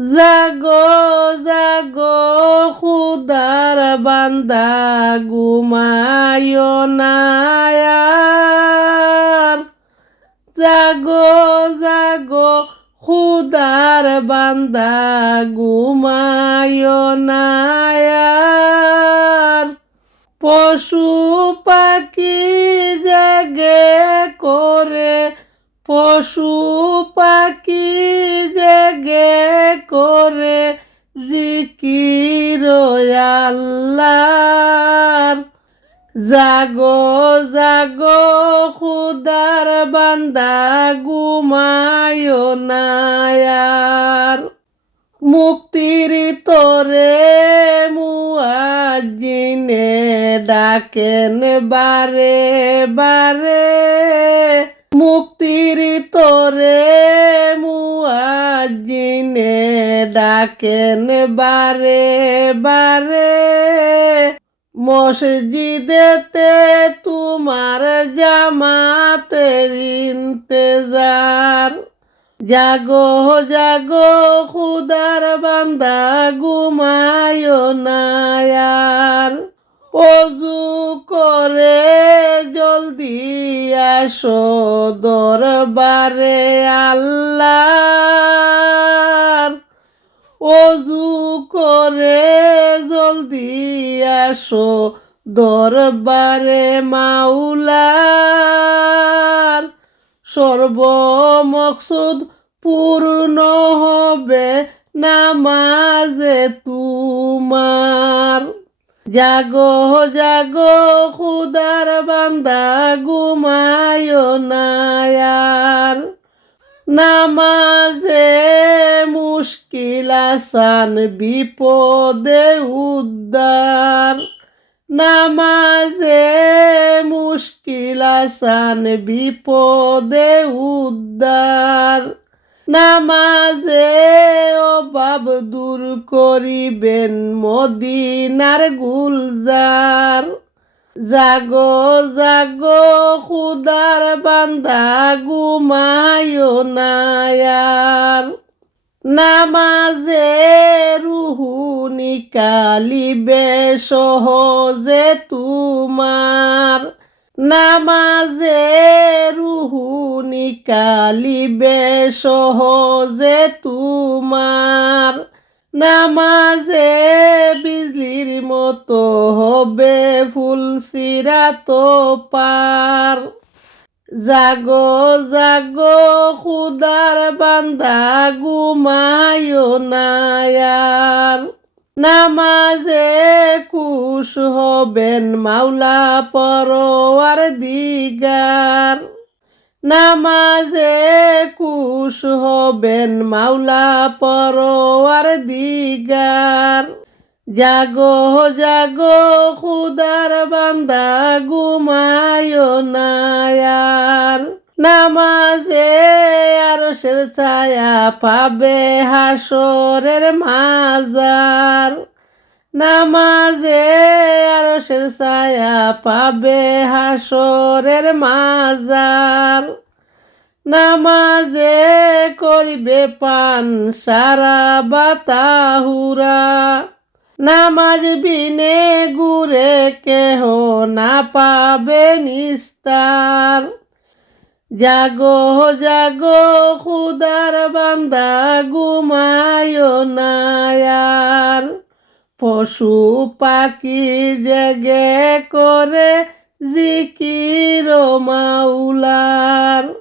জাগো জাগো খুদার বান্দা ঘুমায়ো না আর। জাগো জাগো খুদার বান্দা ঘুমায়ো না আর। পশু পাখি জেগে করে, পশু পাখি জেগে করে জিকির আল্লাহর। জাগো জাগো খুদার বান্দা ঘুমায়ো না আর। মুক্তির তরে মুয়াজ্জিনে ডাকেন বারে বারে। মুক্তির তরে মুয়াজ্জিনে ডাকেন বারে বারে। মসজিদেতে তোমার জামাতের ইন্তেজার। জাগো জাগো খুদার বান্দা ঘুমায়ো না আর। ওযু করে জলদি আসো দরবারে আল্লাহর। ওযু করে জলদি আসো দরবারে মাওলার। সর্বমকসুদ পূর্ণ হবে নামাজে তোমার। জাগো জাগো খুদার বান্দা ঘুমায়ো না আর। নামাজে মুশকিল আসান বিপদে উদ্ধার। নামাজে মুশকিল আসান বিপদে উদ্ধার। নামাজে অভাব দূর করিবেন মদিনার গুলজার। জাগো জাগো খুদার বান্দা ঘুমায়ো না আর। নামাজে রুহু নিকালিবে সহজে তোমার। নামাজে রুহু নিকালিবে সহজে তোমার। নামাজে বিজলির মতো হবে ফুল সিরাত পার। জাগো জাগো খুদার বান্দা ঘুমায়ো না আর। নামাজে খুশ হবেন মাওলা পরওয়ারদিগার। নামাজে খুশ হবেন মাওলা পরওয়ারদিগার। জাগো জাগো খুদার বান্দা ঘুমায়ো না আর। নামাজে আরশের ছায়া পাবে হাসরের মাজার। নামাজে আরশের ছায়া পাবে হাসরের মাজার। নামাজে করিবে পান সারা বাতাহুরা। নামাজ বিনে গুরে কেহ না পাবে নিস্তার। জাগো জাগো খুদার বান্দা ঘুমায়ো না আর। পশু পাখি জেগে করে জিকির মাওলার।